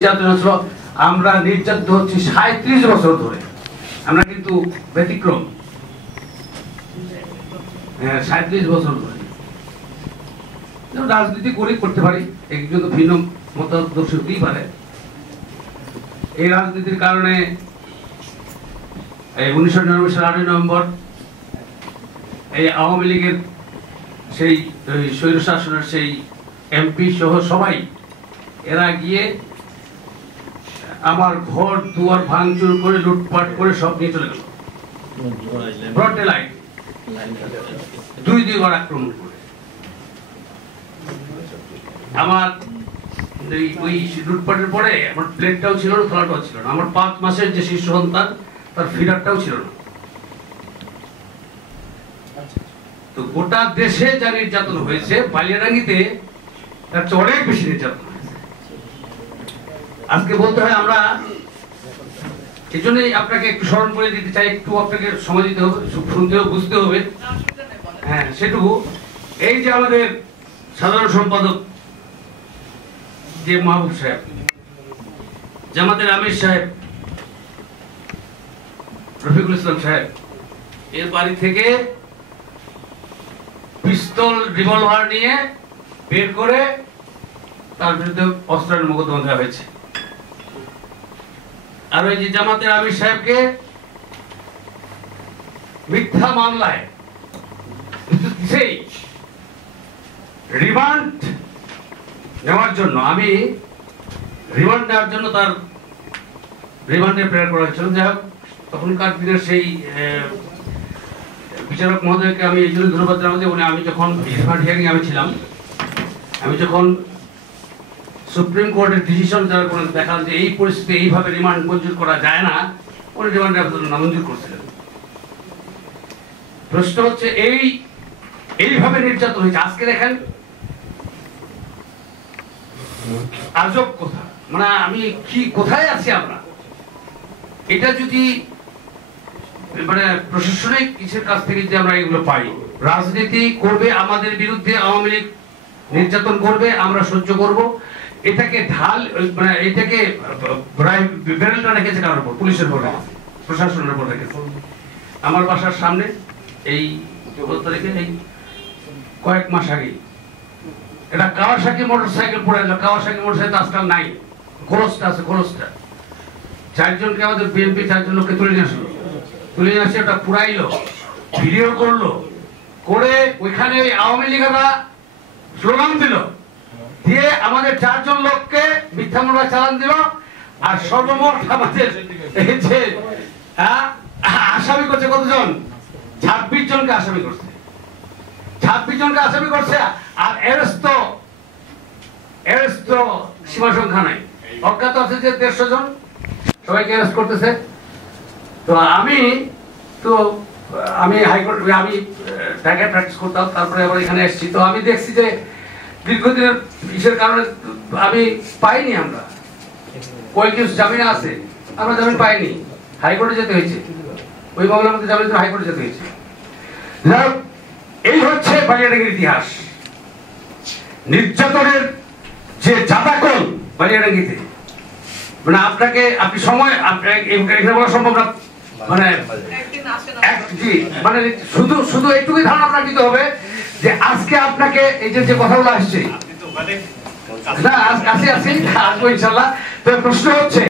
আমরা নির্যাতিত হচ্ছি ৩৭ বছর ধরে। আমরা কিন্তু ব্যতিক্রম। ৩৭ বছর ধরে রাজনীতি করতে পারি, একজন তো ভিন্ন মতাদর্শ হতেই পারে। এই রাজনীতির কারণে 1999 সালের 8 নভেম্বর এই আওয়ামী লীগের সেই স্বৈরশাসনের সেই এমপি সহ সবাই এরা গিয়ে আমার ঘর দুয়ার ভাঙচুর করে লুটপাট করে সব নিয়ে চলে গেল। ব্রড ডে লাইট দুইবার আক্রমণ করে আমার ওই লুটপাটের পরে আমার প্লেটটাও ছিল না, থালাটাও ছিল না। আমার 5 মাসের যে শিশু সন্তান তার ফিডারটাও ছিল না। তো গোটা দেশে যা নির্যাতন হয়েছে, বালিয়াডাঙ্গিতে তার চেয়ে অনেক বেশি নির্যাতন হয়েছে। আজকে বলতে হয় আমরা এই জন্যই আপনাকে একটু স্মরণ করে দিতে চাই, একটু আপনাকে সময় দিতে হবে, শুনতে হবে, বুঝতে হবে। হ্যাঁ, সেটুকু এই যে আমাদের সাধারণ সম্পাদক যে মাহবুব সাহেব, জামাতের আমির সাহেব, রফিকুল ইসলাম সাহেব, এর বাড়ি থেকে পিস্তল রিভলভার নিয়ে বের করে তার বিরুদ্ধে অস্ত্রের মোকদ্দমা দেওয়া হয়েছে। আর ওই যে জামাতের আমির সাহেবকে মিথ্যা মামলায় রিমান্ড নেওয়ার জন্য, আমি রিমান্ড নেওয়ার জন্য তার রিমান্ডে প্রেরণ করা হয়েছিল। যাই হোক, তখনকার দিনের সেই বিচারক মহোদয়কে আমি এই জন্য ধন্যবাদ জানাবো যে আমি যখন রিমান্ড হিয়ারিং আমি ছিলাম, আমি যখন সুপ্রিম কোর্টের ডিসিশন যারা করে দেখান যে এই পরিস্থিতি এইভাবে রিমান্ড মঞ্জুর করা যায় না, উনি রিমান্ডের আবেদন নামঞ্জুর করছিলেন। প্রশ্ন হচ্ছে এইভাবে নির্যাতন হয়েছে। আজকে দেখেন আজব কথা, মানে আমি কি কোথায় আছি আমরা। এটা যদি মানে প্রশাসনিক কিছুর কাছ থেকে যদি আমরা এগুলো পাই, রাজনীতি করবে আমাদের বিরুদ্ধে, আওয়ামী লীগ নির্যাতন করবে, আমরা সহ্য করব। এটাকে ঢাল, মানে এটাকে ব্যারেলটা রেখেছে কারোর উপর, পুলিশের উপর রেখেছে, প্রশাসনের উপর রেখেছে। আমার বাসার সামনে এই 14 তারিখে, এই কয়েক মাস আগে এটা কাওয়াসাকি মোটরসাইকেল পড়ে গেল। কাওয়াসাকি মোটরসাইকেল আজকাল নাই, খরচটা আছে, খরচটা 4 জনকে আমাদের বিএনপি 4 জন লোককে তুলে নিয়ে আসলো, তুলে নিয়ে আসে ওটা পুরাইলো, ভিডিও করলো, করে ওইখানে ওই আওয়ামী লীগেরা স্লোগান দিল, দিয়ে আমাদের 4 জন লোককে মিথ্যা মামলায় চালান দিল। আর সর্বমোট আমাদের এই যে আসামি করছে কতজন, 26 জনকে আসামি করছে, 26 জনকে আসামি করছে। আর অ্যারেস্ট তো সীমা সংখ্যা নাই, অজ্ঞাত আছে যে 150 জন, সবাইকে অ্যারেস্ট করতেছে। তো আমি হাইকোর্ট, আমি ঢাকায় প্র্যাকটিস করতাম, তারপরে আবার এখানে এসেছি। তো আমি দেখছি যে দীর্ঘদিনের ইসের কারণে আমি পাইনি, আমরা কয়েক কেস জামিনে আছে, আমরা জামিন পাইনি, হাইকোর্টে যেতে হয়েছে, ওই মামলার মধ্যে জামিন হাইকোর্টে যেতে হয়েছে। এই হচ্ছে বালিয়াডাঙ্গির ইতিহাস, নির্যাতনের যে জাতাকল বালিয়াডাঙ্গিতে। মানে আপনি সময় এখানে বলা সম্ভব না, মানে মানে শুধু এইটুকুই ধারণা আপনার দিতে হবে যে আজকে আপনাকে এই যে কথাগুলো আসছে, না আসি আসবো ইনশাল্লাহ। তো প্রশ্ন হচ্ছে